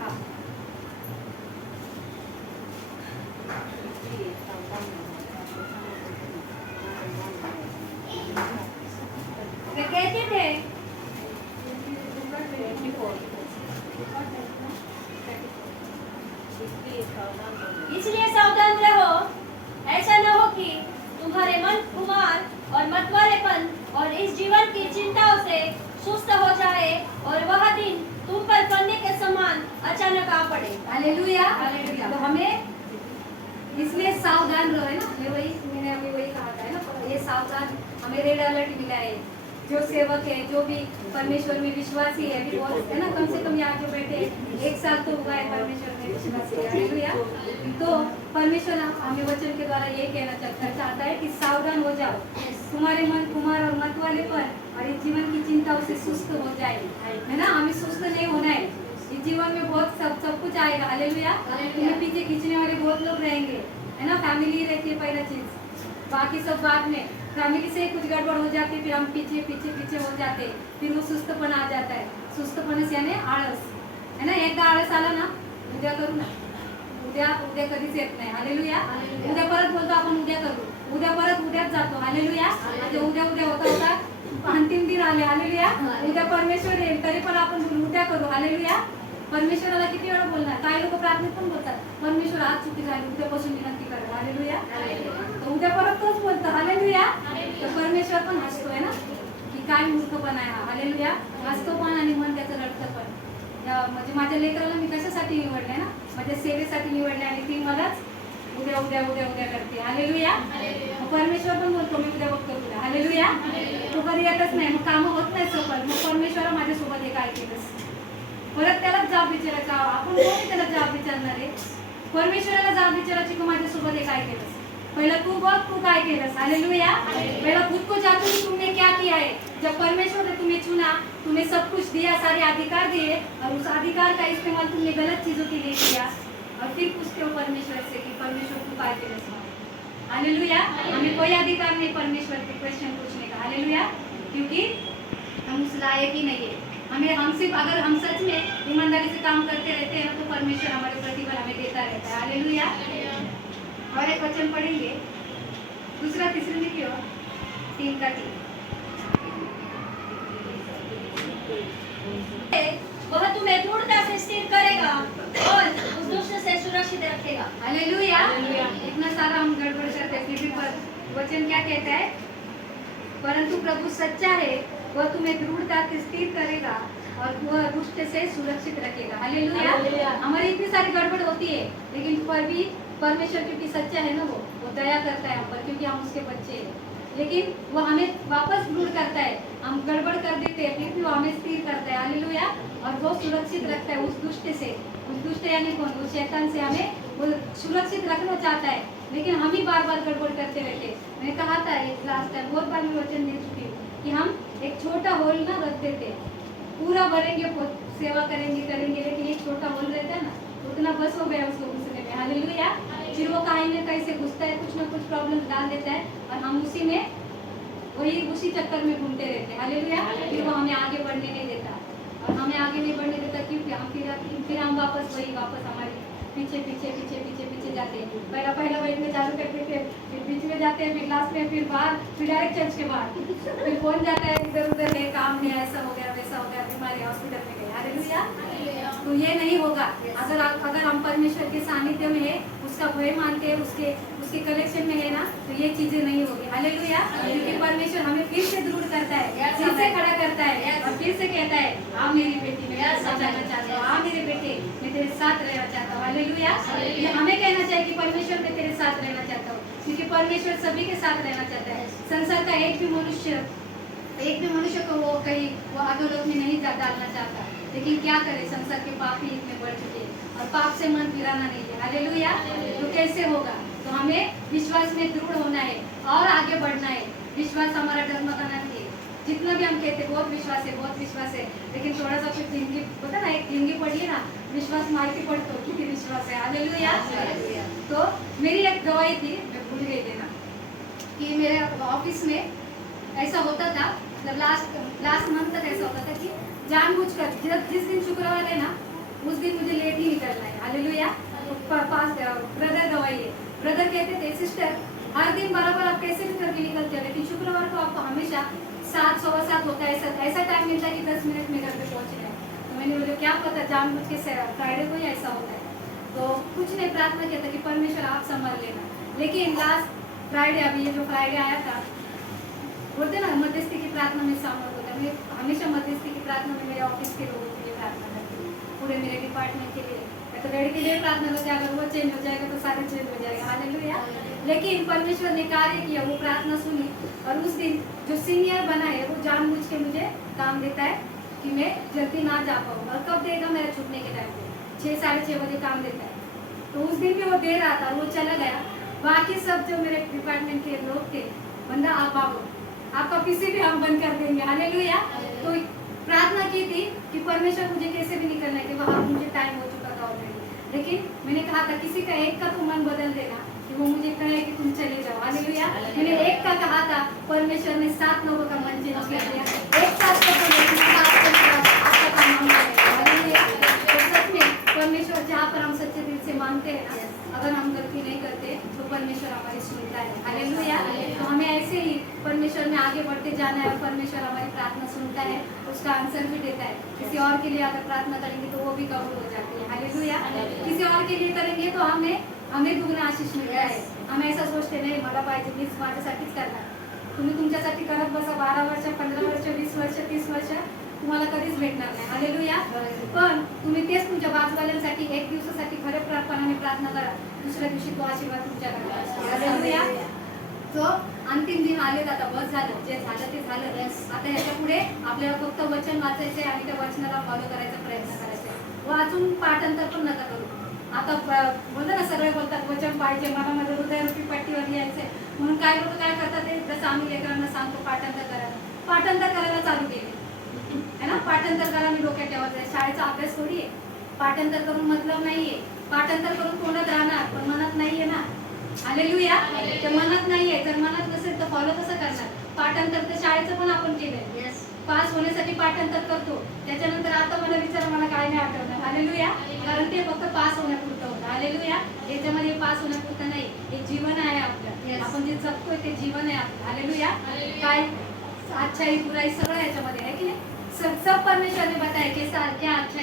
हाँ। वे कहते थे इसलिए सावधान रहो, ऐसा न हो कि तुम्हारे मन खुमार और मतवालेपन और इस जीवन की चिंताओं से सुस्त हो जाए और वह दिन तुम पर फंदे के समान अचानक आ पड़े। हालेलुया। हालेलुया। तो हमें इसलिए सावधान रहो, है ना। मैंने अभी वही कहा था, है ना, ये सावधान, हमें रेड अलर्ट मिला है। जो सेवक है, जो भी परमेश्वर में विश्वासी है, अभी बहुत, है ना, कम से कम यहाँ जो बैठे 1 साल तो हुआ है परमेश्वर में विश्वासी है। हालेलुया। तो परमेश्वर हमें वचन के द्वारा ये कहना चाहता है कि सावधान हो जाओ, तुम्हारे मन कुमार और मत वाले पर और इस जीवन की चिंताओं से सुस्त हो जाए, है ना। हमें सुस्त नहीं होना है। इस जीवन में बहुत सब कुछ आएगा। हालेलुया। तुम्हें पीछे खींचने वाले बहुत लोग रहेंगे, है ना। फैमिली रहती है पहला चीज, बाकी सब बाद में। फैमिली से कुछ गड़बड़ हो जाती है, फिर हम पीछे पीछे पीछे हो जाते हैं, फिर वो सुस्तपना आ जाता है। सुस्तपना से यानी आळस, है ना। एकदा आळस आला ना, उद्या करू ना, उद्या उद्या कधीच येत नाही। हालेलुया। उद्या परत बोलतो आपण उद्या करू, उद्या परत उद्याच जातो। हालेलुया। आता उद्या उद्या होता होता अंतिम दिन आले। हालेलुया। उद्या परमेश्वर येईल तरी पण आपण उद्या करू। हालेलुया। परमेश्वराला किती वेळा बोलणार। काही लोक प्रार्थनेत पण बोलतात, परमेश्वर आज चुकी झाली, उद्यापासून मी नक्की करेल। हालेलुया। तर उद्या परत तोच बोलतो। हालेलुया। तर परमेश्वर पण हसतोय ना, की काय मूर्खपणा आहे हा। हालेलुया। हसतो पण आणि मन त्याचं रडतं पण। म्हणजे माझ्या लेकराला मी कशासाठी निवडले ना, माझ्या सेवेसाठी निवडले आणि ती मलाच उद्या उद्या उद्या उद्या करते। हालेलुया। परमेश्वर पण बोलतो मी उद्या बघतो तुला। हालेलुया। तो कधी येतच नाही, मग कामं होत नाही सफल। मग परमेश्वर माझ्यासोबत हे काय केलंस, परत त्यालाच जाब विचारायचा। आपण कोणी त्याला जाब विचारणार आहे? परमेश्वराला जाब विचारायची की माझ्यासोबत हे काय केलंस। पहला तू बघ तू काय केलंस। हालेलुया। पहला खुद को जांचो कि तुमने क्या किया है। जब परमेश्वर ने तुम्हें चुना, तुम्हें सब कुछ दिया, सारे अधिकार दिए, और उस अधिकार का इस्तेमाल तुमने गलत चीजों के लिए किया, और फिर पूछते हो परमेश्वर से कि परमेश्वर तू काय केलंस। हालेलुया। हमें कोई अधिकार नहीं परमेश्वर के क्वेश्चन पूछने का। हालेलुया। क्योंकि हम उस लायक ही नहीं है। हम सिर्फ अगर हम सच में ईमानदारी से काम करते रहते हैं तो परमेश्वर हमारे प्रतिफल हमें देता रहता है। हालेलुया। और एक वचन पढ़ेंगे, दूसरा तीसरे में क्यों 3 का 3। वह तुम्हें दृढ़ता से स्थिर करेगा और उस दुष्ट से सुरक्षित रखेगा। हालेलुया। इतना सारा हम गड़बड़ करते हैं, फिर भी वचन क्या कहता है, परंतु प्रभु सच्चा है, वह तुम्हें दृढ़ता से स्थिर करेगा और वह दुष्ट से सुरक्षित रखेगा। हालेलुया। हमारी इतनी सारी गड़बड़ होती है, लेकिन पर भी परमेश्वर क्योंकि सच्चा है ना, वो दया करता है हम पर, क्योंकि हम उसके बच्चे हैं। लेकिन वो हमें वापस दृढ़ करता है। हम गड़बड़ कर देते हैं, फिर भी वो हमें स्थिर करता है। हालेलुया। और वो सुरक्षित रखता है उस दुष्ट से। उस दुष्ट यानी कौन, उस शैतान से हमें वो सुरक्षित रखना चाहता है, लेकिन हम ही बार बार गड़बड़ करते रहते हैं। मैंने कहा था लास्ट टाइम, बहुत बार मैं वचन दे चुकी हूँ कि हम एक छोटा होल ना रख देते, पूरा भरेंगे, सेवा करेंगे, लेकिन एक छोटा होल रहता है ना, उतना बस हो गया उसको घुसने में। हालेलुया। फिर वो कहीं ना कहीं से घुसता है, कुछ ना कुछ प्रॉब्लम डाल देता है, और हम उसी चक्कर में घूमते रहते हैं। हालेलुया। फिर वो हमें आगे बढ़ने नहीं देता, और हमें आगे नहीं बढ़ने देता क्योंकि हम फिर हम वापस हमारे पीछे पीछे पीछे पीछे पीछे जाते हैं। पहला वही में चालू करते थे, फिर बीच में जाते हैं, फिर लास्ट में, फिर बाहर, फिर डायरेक्ट चर्च के बाहर, फिर कौन जाता है इधर उधर है, काम है, ऐसा हो गया वैसा हो गया, बीमारी हॉस्पिटल में गए। हालेलुया। तो ये नहीं होगा। अगर हम परमेश्वर के सानिध्य में है, उसका भय मानते हैं, उसके कलेक्शन में है ना, तो ये चीजें नहीं होगी। हालेलुया। क्योंकि परमेश्वर हमें फिर से दृढ़ करता है, फिर से खड़ा करता है, और फिर से कहता है, आ मेरी बेटी, मैं जाना चाहता हूँ, आ मेरे बेटे, मैं तेरे साथ रहना चाहता हूँ। हालेलुया। ये हमें कहना चाहिए कि परमेश्वर मैं तेरे साथ रहना चाहता हूँ, क्योंकि परमेश्वर सभी के साथ रहना चाहता है। संसार का एक भी मनुष्य को वो अधोलोक में नहीं डालना चाहता, लेकिन क्या करे, संसार के पाप ही इतने बढ़ चुके हैं, और पाप से मन फिराना नहीं है। हालेलुया। तो कैसे होगा? तो हमें विश्वास में दृढ़ होना है और आगे बढ़ना है। विश्वास हमारा डगमगाना नहीं है। जितना भी हम कहते बहुत विश्वास है, लेकिन थोड़ा सा कुछ जिंदगी पता ना, एक जिंदगी पढ़िए ना, विश्वास माहिती पड़तो किती विश्वास है। हालेलुया। तो मेरी एक गवाही थी, मैं भूल गई देना, कि मेरे ऑफिस में ऐसा होता था, मतलब लास्ट मंथ तक ऐसा होता था कि जानबूझकर जिस दिन शुक्रवार है ना, उस दिन मुझे लेट ही निकलना है। हालेलुया। ब्रदर गवाही है, ब्रदर कहते थे, सिस्टर हर दिन बराबर आप कैसे भी करके निकलते हो, लेकिन शुक्रवार को आपको हमेशा 7, 7:15 होता है, ऐसा टाइम मिलता है कि 10 मिनट में घर पे पहुंचना है। तो मैंने बोला क्या पता जानबूझ के फ्राइडे को ही ऐसा होता है। तो कुछ नहीं, प्रार्थना किया था कि परमेश्वर आप संभाल लेना। लेकिन लास्ट फ्राइडे, अभी ये जो फ्राइडे आया था, बोलते ना मध्यस्थी की प्रार्थना में शामिल होता है, और मैं हमेशा मध्यस्थी की प्रार्थना में मेरे ऑफिस के लोगों के लिए प्रार्थना करती हूँ, पूरे मेरे डिपार्टमेंट के लिए। मैं तो डैडी के लिए प्रार्थना करती हूँ, अगर वो चेंज हो जाएगा तो सारे चेंज हो जाएगा, हालेलुया। लेकिन परमेश्वर ने कार्य किया, वो प्रार्थना सुनी, और उस दिन जो सीनियर बना है वो जानबूझ के मुझे काम देता है कि मैं जल्दी ना जा पाऊँ। और कब देगा? मेरा छूटने के टाइम पे 6 साढ़े 6 बजे काम देता है। तो उस दिन भी वो दे रहा था, वो चला गया। बाकी सब जो मेरे डिपार्टमेंट के लोग थे, बंदा आप भागो, आपका किसी भी हम बंद कर देंगे, हालेलुया। तो प्रार्थना की थी कि परमेश्वर मुझे कैसे भी निकलना है, कि वहाँ मुझे टाइम हो चुका था ऑलरेडी। लेकिन मैंने कहा था किसी का एक का तो मन बदल देना कि वो मुझे कहे कि तुम चले जाओ, हालेलुया। मैंने एक का कहा था, परमेश्वर ने 7 लोगों का मन चेंज कर दिया। एक साथ का तो नहीं, 7 आपका काम हम करेंगे, हालेलुया। तो सच में परमेश्वर जहाँ पर हम सच्चे दिल से मांगते हैं ना, अगर हम गलती नहीं करते तो परमेश्वर हमारी सुनता है, हालेलुया। तो हमें ऐसे ही परमेश्वर में आगे बढ़ते जाना है, और परमेश्वर हमारी प्रार्थना सुनता है, उसका आंसर भी देता है। किसी और के लिए अगर प्रार्थना करेंगे तो वो भी कबूल हो जाती है, हालेलुया। किसी और के लिए करेंगे तो हमें दुगना आशीष मिळता आहे। हम ऐसा सोचते नाही मला पाहिजे, मीच माझ्यासाठीच करणार। तुम्ही तुमच्यासाठी करत बसा 12 वर्ष 15 वर्ष 20 वर्ष 30 वर्ष, तुम्हाला कधीच भेटणार नाही, हालेलुया। पण तुम्ही तेच तुमच्या बाजूवाल्यांसाठी 1 दिवसासाठी खऱ्या प्रार्थनेने प्रार्थना करा, दुसऱ्या दिवशी तो आशीर्वाद तुमच्याकडे असतो, हालेलुया। तो अंतिम दिन आले, आता बस झालं, जे झालं ते झालं। आता ह्याच्या पुढे आपल्याला फक्त वचन वाचायचे आणि त्या वचनाला फॉलो करायचा प्रयत्न करायचा। वाचून पाठांतर पण नका करू। आता बोलतो ना, सगळे बोलतात वचन पाहिजे, मला माझं हृदयरूपी पट्टीवर लिहायचंय, म्हणून काय लोक काय करतात, ते जसं आम्ही लेकरांना सांगतो पाठांतर करायला, पाठांतर करायला चालू केले है ना। पाठांतर करा मी डोक्यात ठेवायचं आहे, शाळेचा अभ्यास थोडी आहे, पाठांतर करून मतलब नाहीये। पाठांतर करून तोंडात राहणार पण मनात नाहीये ना, हालेलुया। ते मनात नाहीये, तर मनात नसेल तर फॉलो कसं करणार? पाठांतर तर शाळेचं पण आपण केलंय, पास होण्यासाठी पाठांतर करतो, त्याच्यानंतर आता मला विचार, मला काय नाही आठवणार, हालेलुया। कारण ते फक्त पास होण्यापुरतं होतं, हालेलुया। याच्यामध्ये पास होण्यापुरतं नाही, हे जीवन आहे आपलं, आपण जे जगतोय ते जीवन आहे आपलं, हालेलुया। काय अच्छाई बुराई सगळं याच्यामध्ये आहे की नाही, सब परमेश्वर ने बताया कि क्या अच्छा